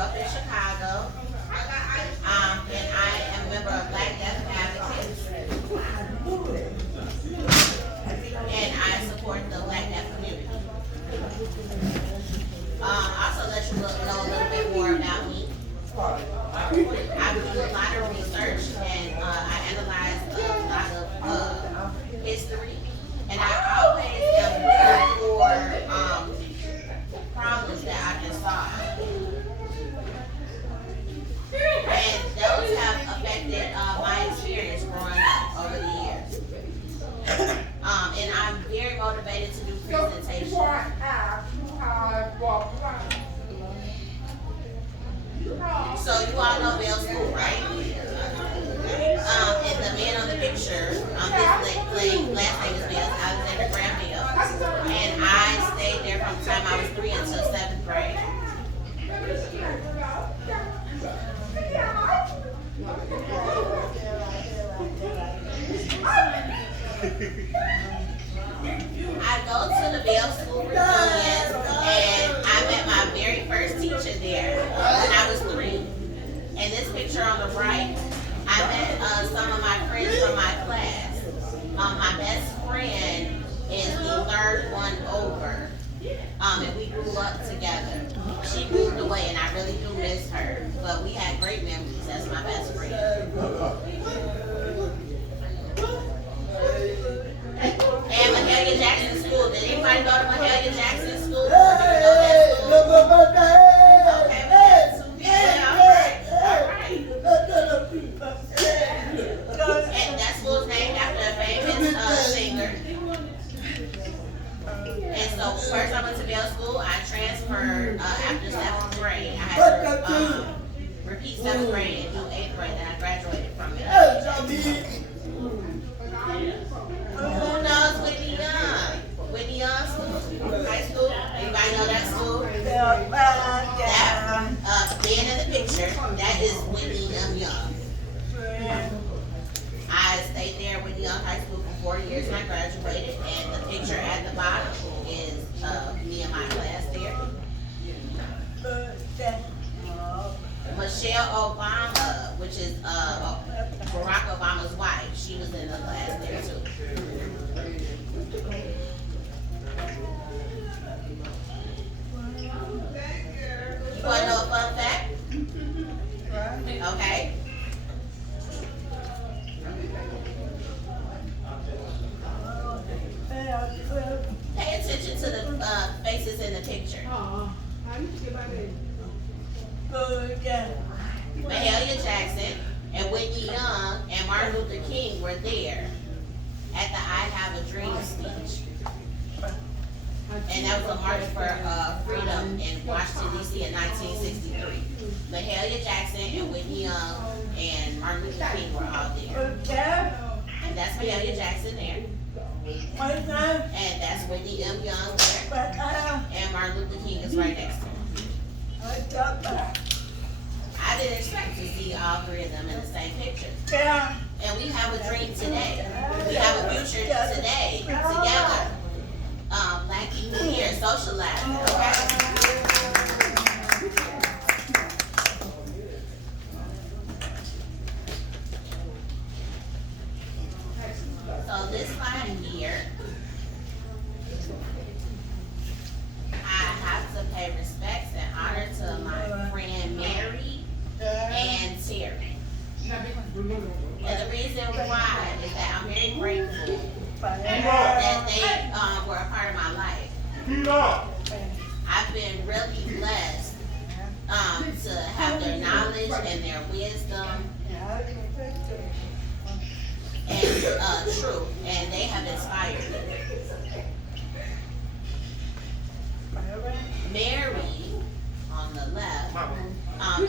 up in Chicago, and I am a member of Black Deaf Advocacy, and I support the Black Deaf community. Also let you know a little bit more about me. I do a lot of research, and I analyze a lot of history, and I always am looking for problems that I can solve. And those have affected my experience growing up over the years. And I'm very motivated to do presentations. So you all know Bell School, right? And the man on the picture, his last name is Bell, Alexander Graham Bell. And I stayed there from the time I was 3 until 7th grade. I go to the Bell School reunions, and I met my very first teacher there when I was 3. And this picture on the right, I met some of my friends from my class. My best friend is the 3rd one over, and we grew up together. She moved away, and I really do miss her, but we had great memories. That's my best friend. And Mahalia Jackson School. Did anybody go to Mahalia Jackson School? Do you know that school? Okay, we got 2 people. All right. And that school's named after a famous singer. And so first I went to Bell School. I transferred after 7th grade. I had to repeat 7th grade and do 8th grade, and I graduated from it. Who knows Whitney Young? Whitney Young School, high school. Anybody know that school? That man in the picture, that is Whitney Young. I stayed there at Whitney Young High School for 4 years, and I graduated. And the picture at the bottom is me and my class there. Michelle Obama, which is Barack Obama's wife, she was in the class there too. You want to know a fun fact? Okay. Pay attention to the faces in the picture. Mahalia Jackson and Whitney Young and Martin Luther King were there at the I Have a Dream speech. And that was a march for freedom in Washington, D.C. in 1963. Mahalia Jackson and Whitney Young and Martin Luther King were all there. And that's Mahalia Jackson there. And that's Whitney M. Young there. And Martin Luther King is right next to him. I didn't expect to see all 3 of them in the same picture. And we have a dream today. We have a future today together. Black people here socializing, okay? So this slide here, I have to pay respects and honor to my friend Mary and Terry. And the reason why is that I'm very grateful that they were a part of my life. I've been really blessed to have their knowledge and their wisdom and truth, and they have inspired me. Mary, on the left,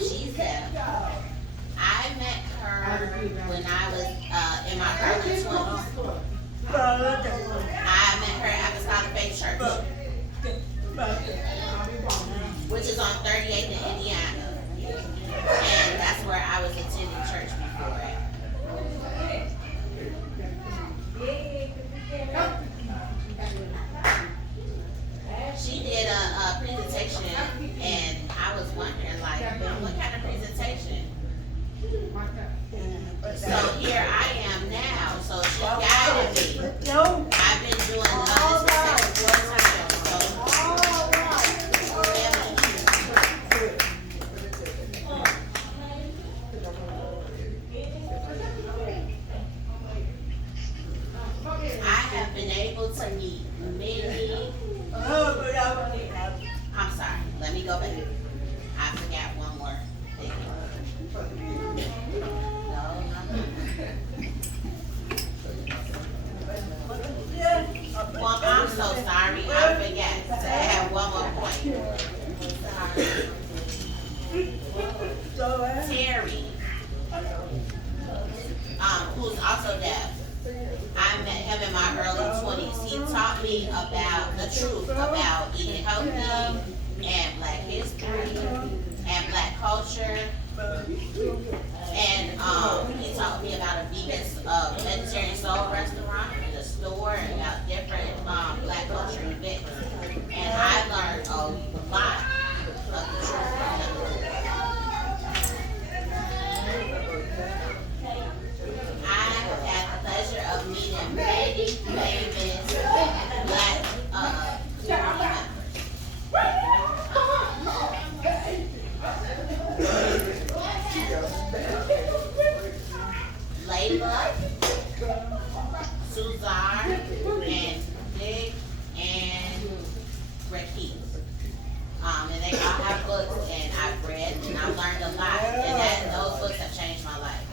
she's deaf. I met her when I was in my early 20s. I met her at Apostolic Faith Church, which is on 38th in Indiana. And that's where I was attending church before it. She did a presentation, and I was wondering, like, sorry, I forgot. So I have one more point. Terry, who's also deaf. I met him in my early 20s. He taught me about the truth about eating healthy and Black history and Black culture. And he taught me about a vegan, vegetarian soul restaurant in the store and about different Black culture events. And I learned a lot of the truth from him. I have had the pleasure of meeting many famous Black community members. Layla, Suzar, and Dick, and Rakit. And they all have books, and I've read, and I've learned a lot, and those books have changed my life.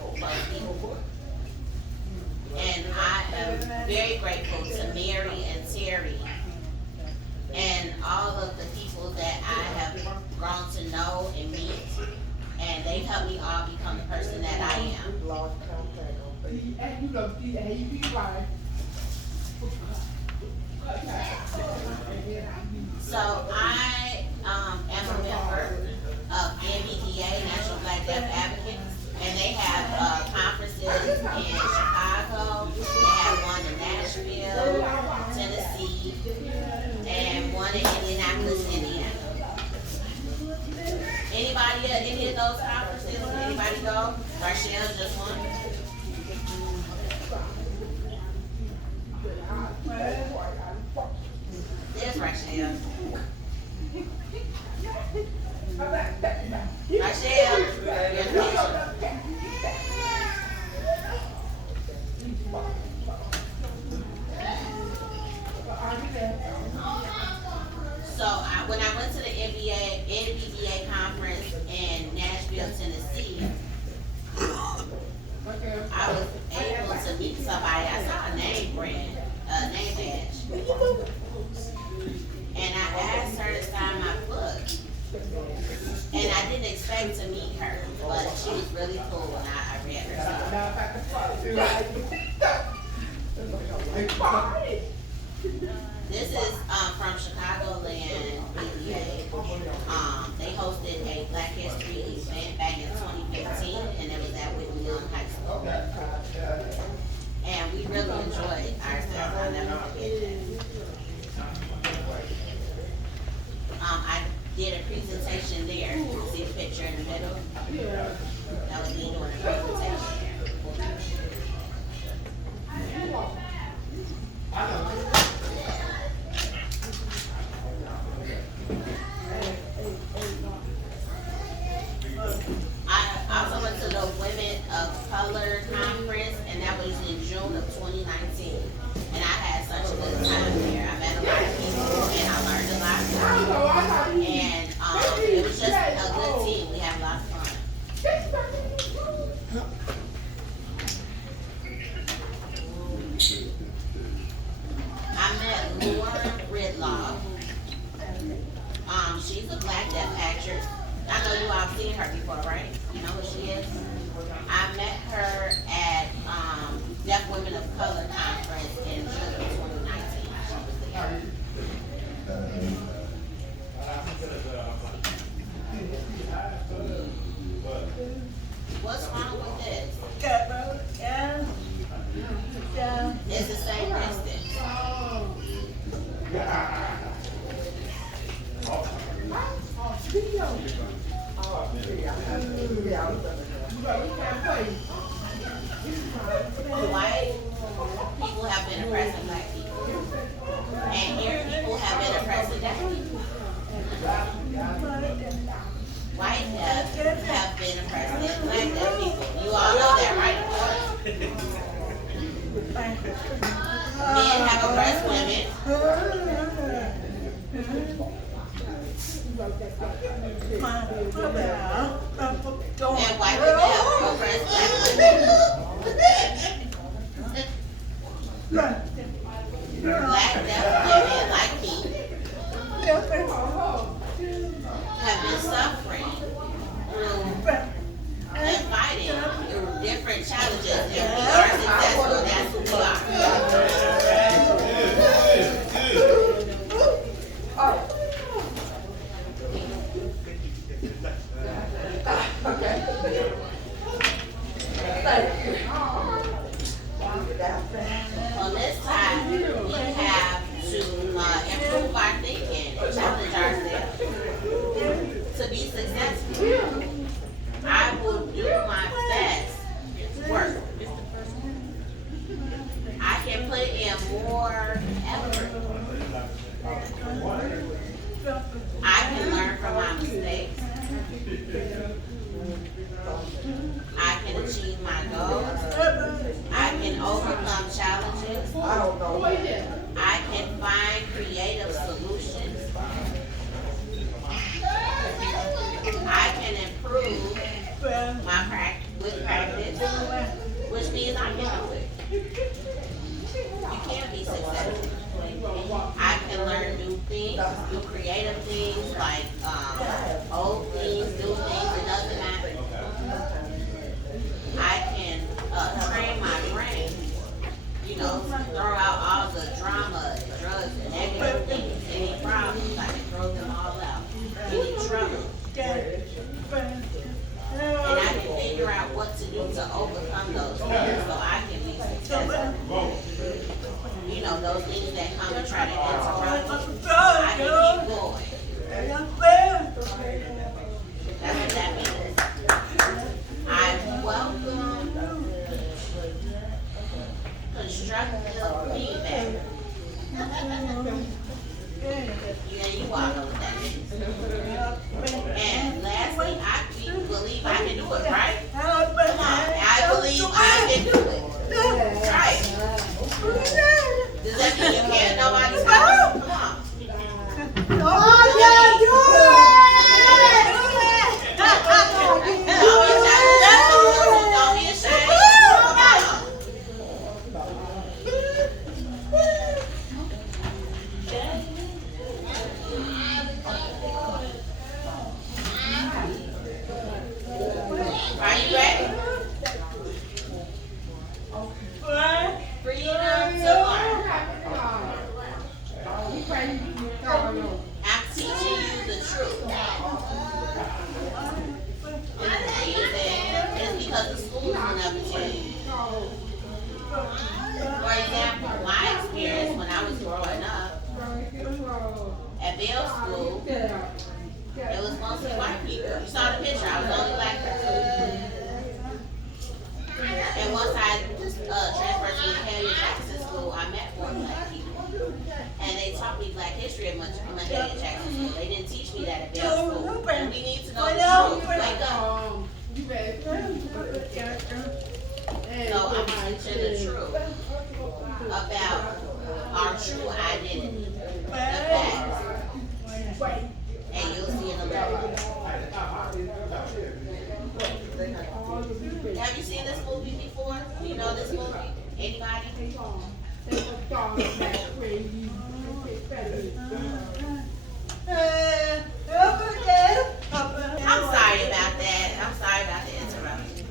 And I am very grateful to Mary and Terry and all of the people that I have grown to know and meet, and they've helped me all become the person that I am. So I am a member of NBDA, National Black Deaf Advocates, and they have conferences in Chicago, they have one in Nashville, Tennessee, and one in Indianapolis, Indiana. Anybody at any of those conferences? Anybody go? Rachel just one? There's Rachel. Rachel, your attention. So when I went to the NBDA conference in Nashville, Tennessee, I was able to meet somebody. I saw a name badge, and I asked her to sign my book. And I didn't expect to meet her, but she was really cool when I read her stuff. This is from Chicagoland BDA. They hosted a Black History event back in 2015, and it was at Whitney Young High School. And we really enjoyed ourselves. I'll never forget that. I did a presentation there. You see the picture in the middle? That was me doing a presentation there. I also went to the Women of Color Conference, and that was in June of 2019. And I had such a good time there. I met a lot of people, and I learned a lot. And it was just a good team. We had a lot of fun. I met Laura Ridloff. She's a Black deaf actress. I know you all have seen her before, right? You know who she is? I met her at Deaf Women of Color Conference in June of 2019. She was there. What's wrong with this? It's the same distance. White people have been oppressing Black people, and here people have been oppressing Black people. White deaf have been oppressing Black deaf people. You all know that, right? Men have oppressed women. And white people have oppressed Black women. Black deaf women like me On this side, we have to improve our thinking and challenge ourselves to be successful. I will do my best work. I can put in more effort. I can learn from my mistakes. I can achieve my goals. I can overcome challenges. I can find creative solutions. I can improve my practice, which means I can do it. You can be successful. I can learn new things, new creative things, like old things, new things, it doesn't matter. I can train my brain, throw out all the drama, drugs, and negative things, any problems, I can throw them all out, any trouble. And I can figure out what to do to overcome those things so I can be successful. Those things that come and try to interrupt me, I can keep going. That's what that means. I welcome constructive feedback. You all know what that means. And lastly, I believe I can do it, right? Come on, I believe I can do it. Right. Does that mean you can't? Nobody's come on. Don't be ashamed. Come on. Are you ready? Freedom to learn. I'm teaching you the truth. And the reason is because the schools will never tell you. For example, my experience when I was growing up at Bell School, it was mostly white people. You saw the picture, I was the only black person. And once I transferred to Mahalia Jackson School, I met more black people. And they taught me black history at Mahalia Jackson School. They didn't teach me that at Bell School. And we need to know the truth. Wake up. So I'm teaching the truth about our true identity, the facts. And you'll see in a little. Have you seen this movie before? Do you know this movie? Anybody? I'm sorry about that. I'm sorry about the interruption.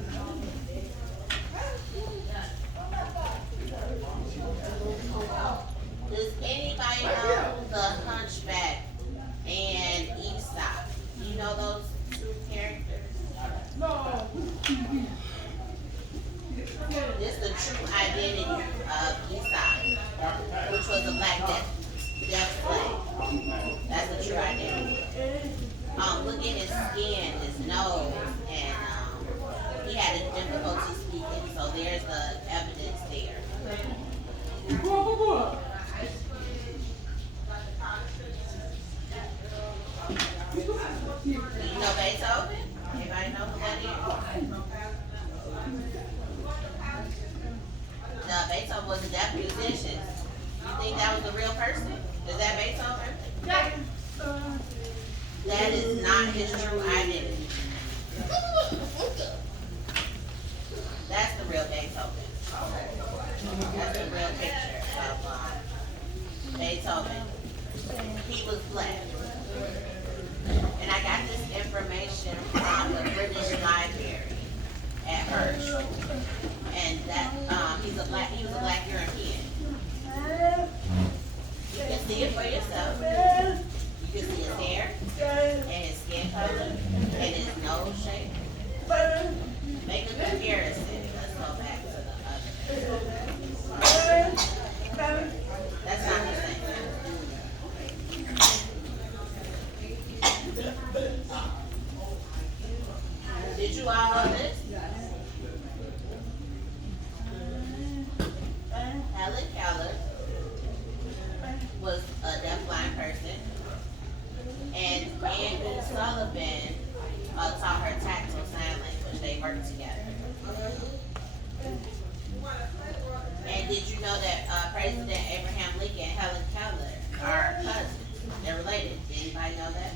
Does anybody know the Hunchback and Aesop? Do you know those two characters? No. This is the true identity of Aesop, which was a black death slave. That's the true identity. Look at his skin, his nose, and he had a difficulty speaking, so there's the evidence there. Do you know Beethoven? Anybody know who that is? No, Beethoven was a deaf musician. You think that was a real person? Is that Beethoven? That is not his true identity. That's the real Beethoven. That's the real picture of Beethoven. He was black. And I got this information from the British Library at Hersh. And that he was a black European. You can see it for yourself. You can see his hair and his skin color and his nose shape. Make a comparison. Let's go back to the other. was a deafblind person, and Andrew Sullivan taught her tactile sign language. They worked together. And did you know that President Abraham Lincoln and Helen Keller are cousins? They're related. Did anybody know that?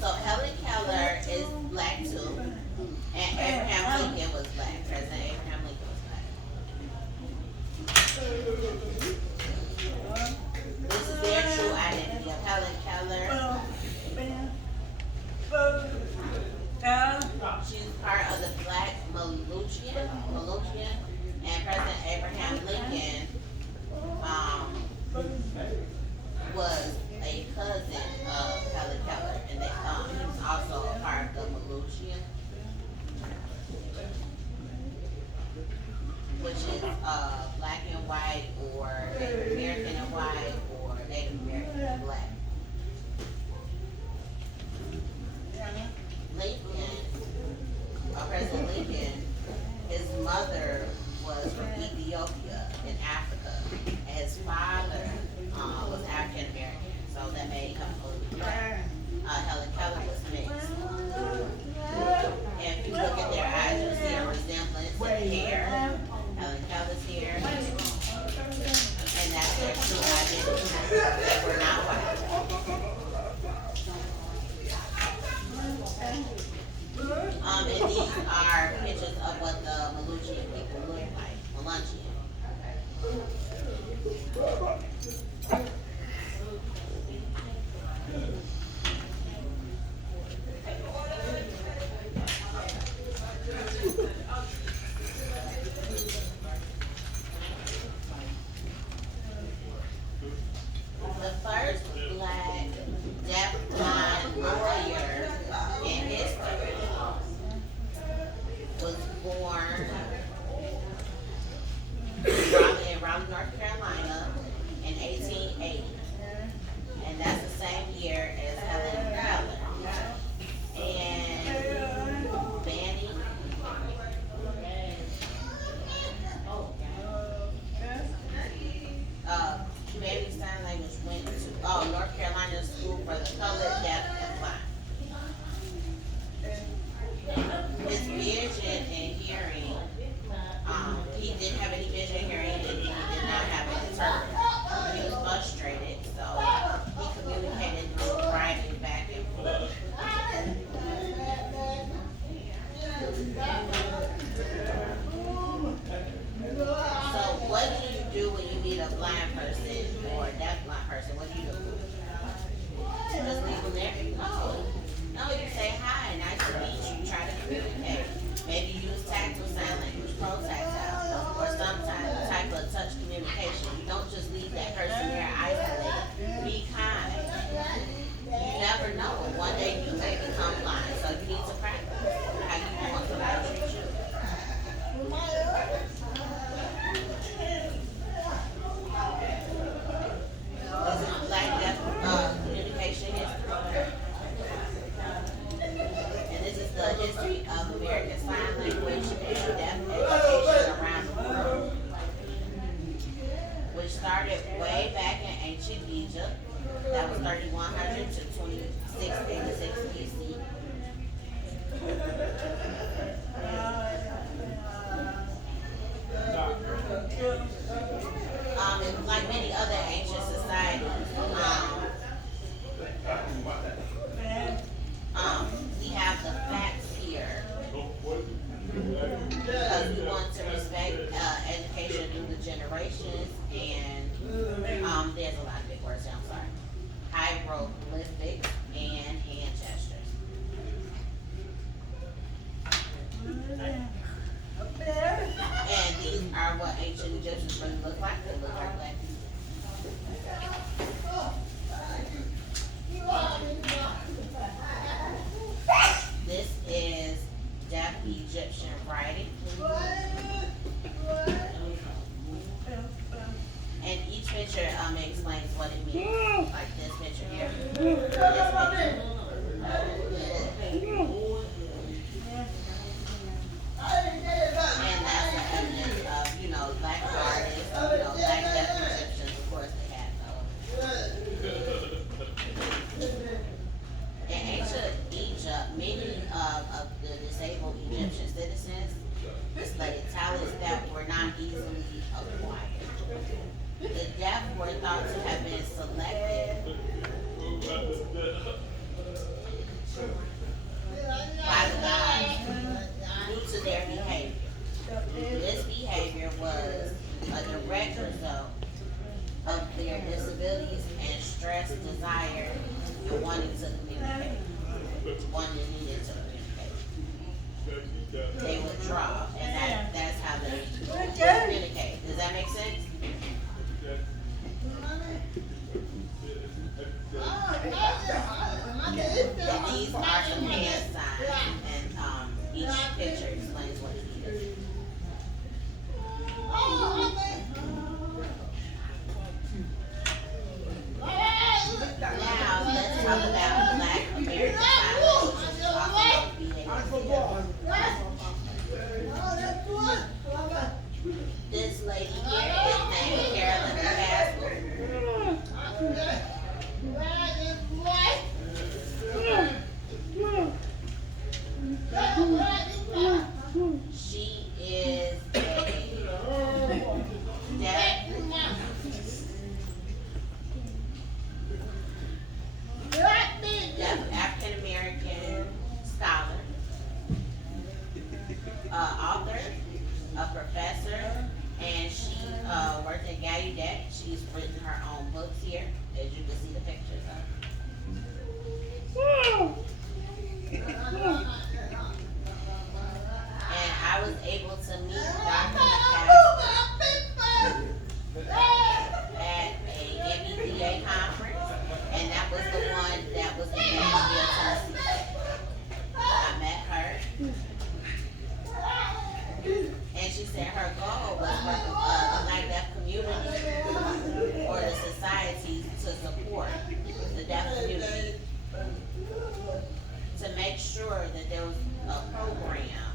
So Helen Keller is black too, and Abraham Lincoln was black. President Abraham Lincoln was black. This is their true identity of Helen Keller. She's part of the Black Maluchian, and President Abraham Lincoln was a cousin of Helen Keller, and he was also a part of the Maluchian, which is black and white, or Native American and white, or Native American and black. President Lincoln, his mother was from Ethiopia in Africa, and his father was African American, so that made him a little black. Helen Keller was mixed. And if you look at their eyes, you'll see a resemblance in hair. Helen Keller's hair, and that's their true identity. They were not white. And these are pictures of what the Maluchian people look like. Maluchian. The first black deaf-blind lawyer in history was born in Raleigh, North Carolina in 1880. And that's the same year as Helen Keller. And Banning, Banning Sign Language went to North Carolina School for the Colored, Deaf, and Blind. His vision and hearing, he didn't have any vision and hearing, and he did not have an interpreter. He was frustrated, so he communicated through writing back and forth. So what do you do when you meet a blind person or a deaf blind person? What do you do? Just leave them there? No, you say hi, nice to meet you, try to communicate. Maybe use tactile sign language, pro-tactile, or some type of touch communication. You don't just leave that person there isolated. Be kind. You never know. One day you may become blind, so you need to practice how you want somebody to treat you. This is Black Deaf Communication History. And this is the history of American Sign Language and deaf education around the world, which started way back in ancient Egypt. That was 3100 to 2686 BC. And like many other ancient societies, we have the facts here because we want to respect education through the generations, and there's a lot of big words there, I'm sorry. Hieroglyphics and hand gestures. And these are what ancient Egyptians really look like. They look like black people. This is deaf Egyptian writing. And each picture explains what it means. Like this picture here. This picture. disabilities and stress, desire, and wanting to communicate. Wanting and needing to communicate. They withdraw, and that's how they communicate. Does that make sense? And these are some hand signs, and each picture explains what it is. Now, let's talk about Black American Sign Language, which is also called BACL. This lady here is named Carolyn Castle. She is a deaf African American scholar, author, a professor, and she worked at Gallaudet. She's written her own books here, as you can see the pictures of. And I was able to meet Dr. at a MEDA conference, and that was the one that was in Nashville, Tennessee. I met her, and she said her goal was for the Black deaf community or the society to support the deaf community, to make sure that there was a program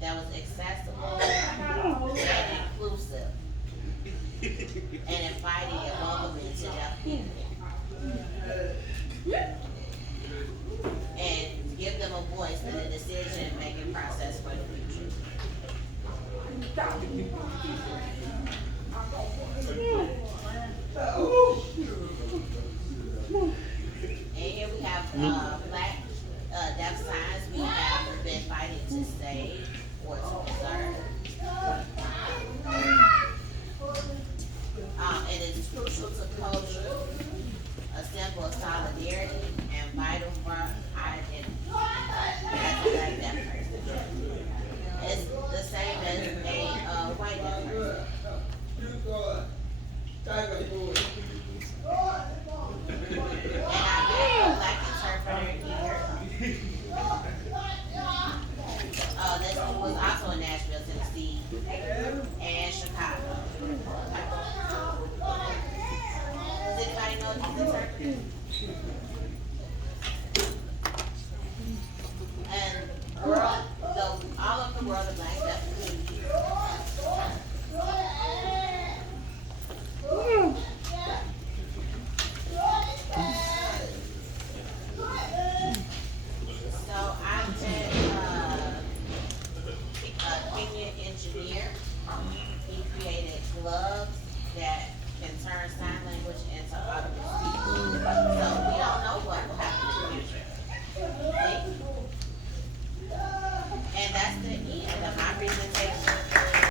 that was accessible and inclusive and inviting and welcoming to deaf people, and give them a voice in the decision-making process for the future. And here we have Black deaf signs. We have been fighting to save or to preserve. And it's crucial to culture, a symbol of solidarity, and vital for our identity as a Black deaf person. It's the same as a white deaf person. And I met a Black interpreter here. This was also in Nashville, Tennessee, and Chicago. Does anybody know these interpreters? And all of the world of Black deaf community. So I met a Kenyan engineer. He created gloves that can turn sign language into